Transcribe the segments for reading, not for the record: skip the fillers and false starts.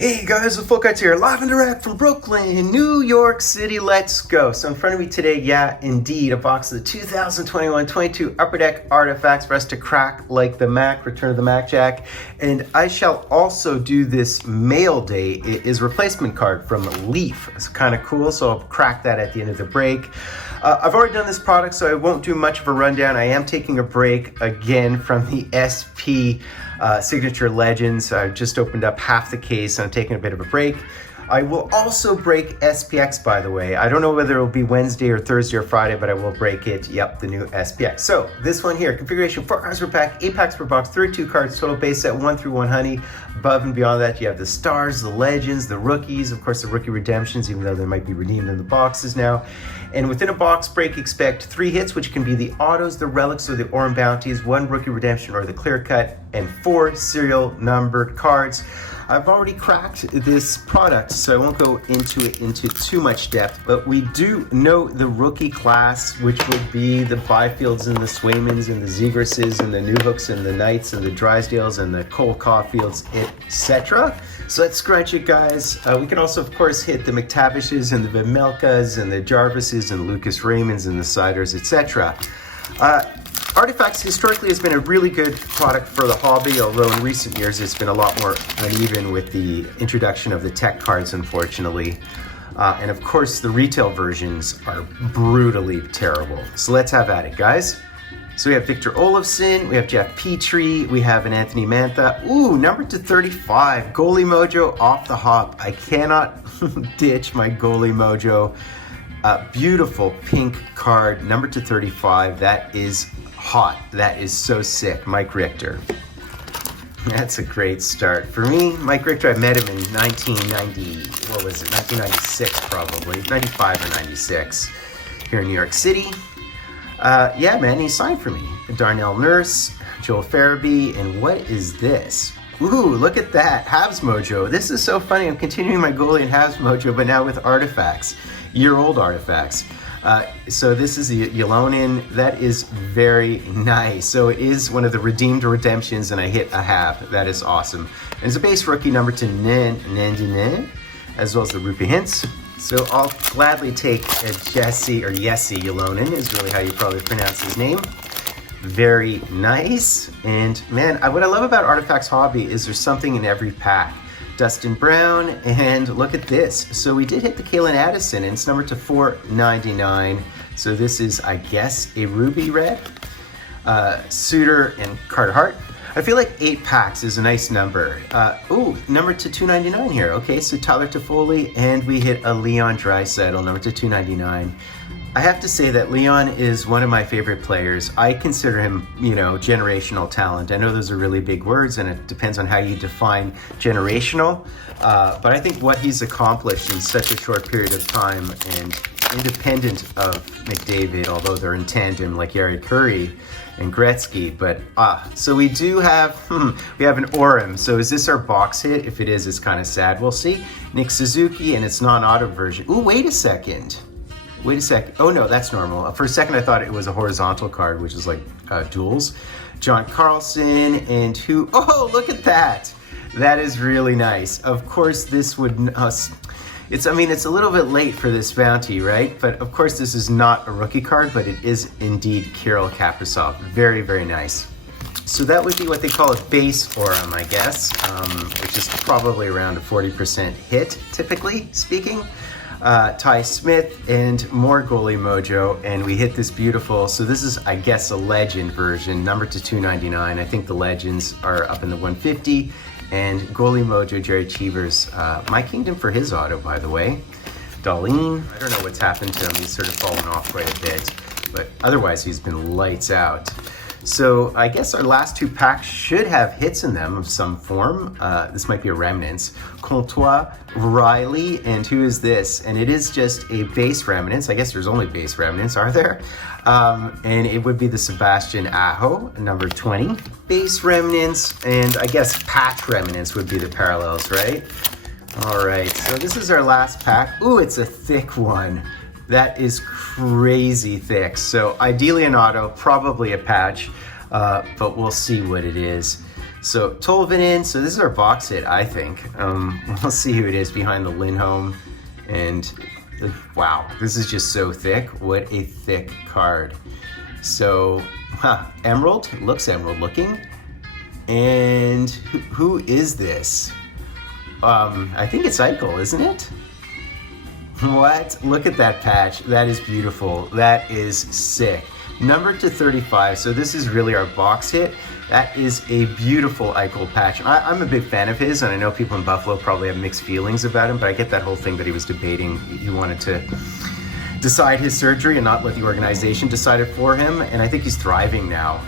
Hey guys, the Fultoncards here, live and direct from Brooklyn, New York City. Let's go. So in front of me today, yeah, indeed, a box of the 2021-22 Upper Deck artifacts for us to crack like the Mac, Return of the Mac Jack. And I shall also do this mail day. It is replacement card from Leaf. It's kind of cool, so I'll crack that at the end of the break. I've already done this product, so I won't do much of a rundown. I am taking a break again from the SP Signature Legends. I just opened up half the case and I'm taking a bit of a break. I will also break SPX, by the way. I don't know whether it will be Wednesday or Thursday or Friday, but I will break it. Yep, the new SPX. So this one here, configuration 4 cards per pack, 8 packs per box, 32 cards, total base set 1 through 1 honey. Above and beyond that, you have the stars, the legends, the rookies, of course the rookie redemptions, even though they might be redeemed in the boxes now. And within a box break, expect 3 hits, which can be the autos, the relics, or the Aurum bounties, 1 rookie redemption or the clear cut, and 4 serial numbered cards. I've already cracked this product, so I won't go into it into too much depth, but we do know the rookie class, which would be the Byfields and the Swaymans and the Zegrases and the Newhooks and the Knights and the Drysdales and the Cole Caulfields, etc. So let's scratch it, guys. We can also, of course, hit the McTavishes and the Vimelkas and the Jarvises and Lucas Raymonds and the Siders, etc. Artifacts historically has been a really good product for the hobby, although in recent years it's been a lot more uneven with the introduction of the tech cards, unfortunately. And of course, the retail versions are brutally terrible. So let's have at it, guys. So we have Victor Olofsson, we have Jeff Petrie, we have an Anthony Mantha. Ooh, number to 35, Goalie Mojo off the hop. I cannot ditch my Goalie Mojo. Beautiful pink card, number to 35. That is hot. That is so sick. Mike Richter. That's a great start. For me, Mike Richter, I met him in 1996 probably, 95 or 96, here in New York City. Yeah, man, he signed for me. Darnell Nurse, Joel Farabee, and what is this? Ooh, look at that, Habs Mojo. This is so funny. I'm continuing my goalie and Habs Mojo, but now with artifacts, year-old artifacts. So this is the Ylonen. That is very nice. So it is one of the redeemed redemptions, and I hit a half. That is awesome. And it's a base rookie number to Nandine, as well as the Rupee Hints. So I'll gladly take a Jesse Ylonen is really how you probably pronounce his name. Very nice. And man, what I love about Artifacts Hobby is there's something in every pack. Dustin Brown, and look at this. So we did hit the Kalen Addison, and it's number to 499. So this is, I guess, a Ruby Red. Suter and Carter Hart. I feel like 8 packs is a nice number. Ooh, number to 299 here. Okay, so Tyler Toffoli, and we hit a Leon Draisaitl, number to 299. I have to say that Leon is one of my favorite players. I consider him, generational talent. I know those are really big words, and it depends on how you define generational. But I think what he's accomplished in such a short period of time, and independent of McDavid, although they're in tandem like Yari Curry and Gretzky. But so we do have, we have an Aurum. So is this our box hit? If it is, it's kind of sad. We'll see. Nick Suzuki, and it's non-auto version. Ooh, wait a second. Oh no, that's normal. For a second I thought it was a horizontal card, which is like duels. John Carlson, and who? Oh, look at that. That is really nice. Of course this would, it's a little bit late for this bounty, right? But of course this is not a rookie card, but it is indeed Kirill Kaprizov. Very, very nice. So that would be what they call a base Aurum, I guess, which is probably around a 40% hit, typically speaking. Ty Smith, and more Goalie Mojo, and we hit this beautiful, so this is, I guess, a legend version, number to 299. I think the legends are up in the 150, and Goalie Mojo, Jerry Cheevers, my kingdom for his auto, by the way. Darlene, I don't know what's happened to him, he's sort of fallen off quite a bit, but otherwise he's been lights out. So I guess our last 2 packs should have hits in them of some form. This might be a Remnants. Comtois, Riley, and who is this? And it is just a base Remnants. I guess there's only base Remnants, are there? And it would be the Sebastian Aho, number 20. Base Remnants, and I guess patch Remnants would be the parallels, right? All right, so this is our last pack. Ooh, it's a thick one. That is crazy thick. So ideally an auto, probably a patch, but we'll see what it is. So Tolvanen, so this is our box hit, I think. We'll see who it is behind the Lindholm. And wow, this is just so thick. What a thick card. So, Emerald, looks emerald looking. And who is this? I think it's incl, isn't it? What? Look at that patch. That is beautiful. That is sick. Number to 35, so this is really our box hit. That is a beautiful incl patch. I'm a big fan of his, and I know people in Buffalo probably have mixed feelings about him, but I get that whole thing that he was debating. He wanted to decide his surgery and not let the organization decide it for him, and I think he's thriving now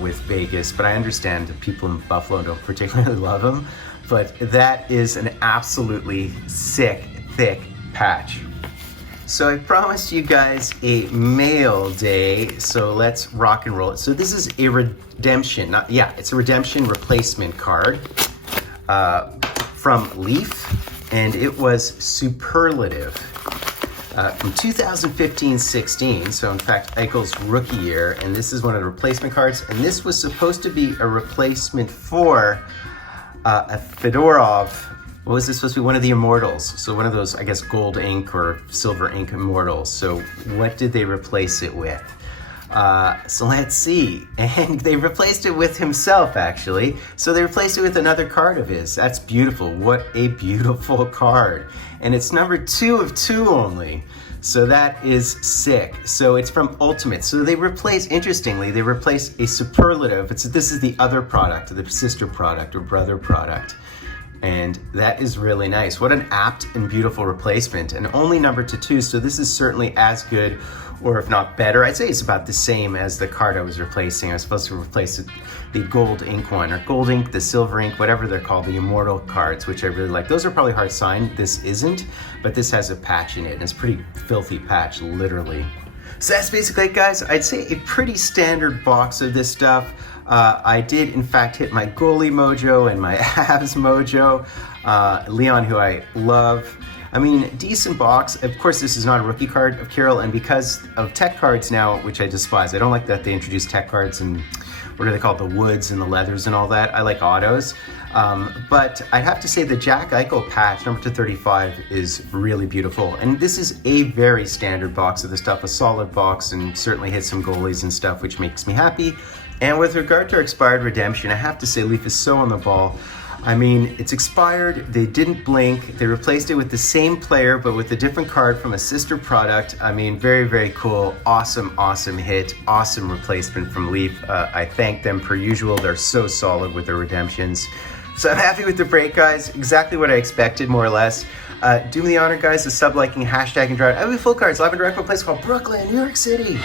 with Vegas, but I understand that people in Buffalo don't particularly love him, but that is an absolutely sick, thick patch. So I promised you guys a mail day, so let's rock and roll it. So this is a redemption, it's a redemption replacement card from Leaf, and it was Superlative from 2015-16, so in fact Eichel's rookie year, and this is one of the replacement cards, and this was supposed to be a replacement for a Fedorov. What was this supposed to be? One of the Immortals. So one of those, I guess, gold ink or silver ink Immortals. So what did they replace it with? So let's see. And they replaced it with himself, actually. So they replaced it with another card of his. That's beautiful. What a beautiful card. And it's number 2 of 2 only. So that is sick. So it's from Ultimate. So they replaced, interestingly, they replaced a Superlative. This is the other product, the sister product or brother product. And that is really nice. What an apt and beautiful replacement, and only number to 2, so this is certainly as good, or if not better. I'd say it's about the same as the card I was replacing. I was supposed to replace the gold ink one, or gold ink, the silver ink, whatever they're called, the Immortal cards, which I really like. Those are probably hard signed. This isn't, but this has a patch in it, and it's a pretty filthy patch, literally. So that's basically it, guys. I'd say a pretty standard box of this stuff. I did, in fact, hit my goalie mojo and my Avs mojo. Leon, who I love. I mean, decent box. Of course, this is not a rookie card of Kirill, and because of tech cards now, which I despise. I don't like that they introduced tech cards and what are they called, the woods and the leathers and all that. I like autos. But I'd have to say the Jack Eichel patch, number 235, is really beautiful. And this is a very standard box of the stuff, a solid box, and certainly hit some goalies and stuff, which makes me happy. And with regard to our expired redemption, I have to say Leaf is so on the ball. I mean, it's expired, they didn't blink, they replaced it with the same player, but with a different card from a sister product. I mean, very, very cool, awesome, awesome hit, awesome replacement from Leaf. I thank them per usual, they're so solid with their redemptions. So I'm happy with the break, guys, exactly what I expected, more or less. Do me the honor, guys, of sub-liking, hashtagging, drive. I have Fultoncards live and direct from a place called Brooklyn, New York City.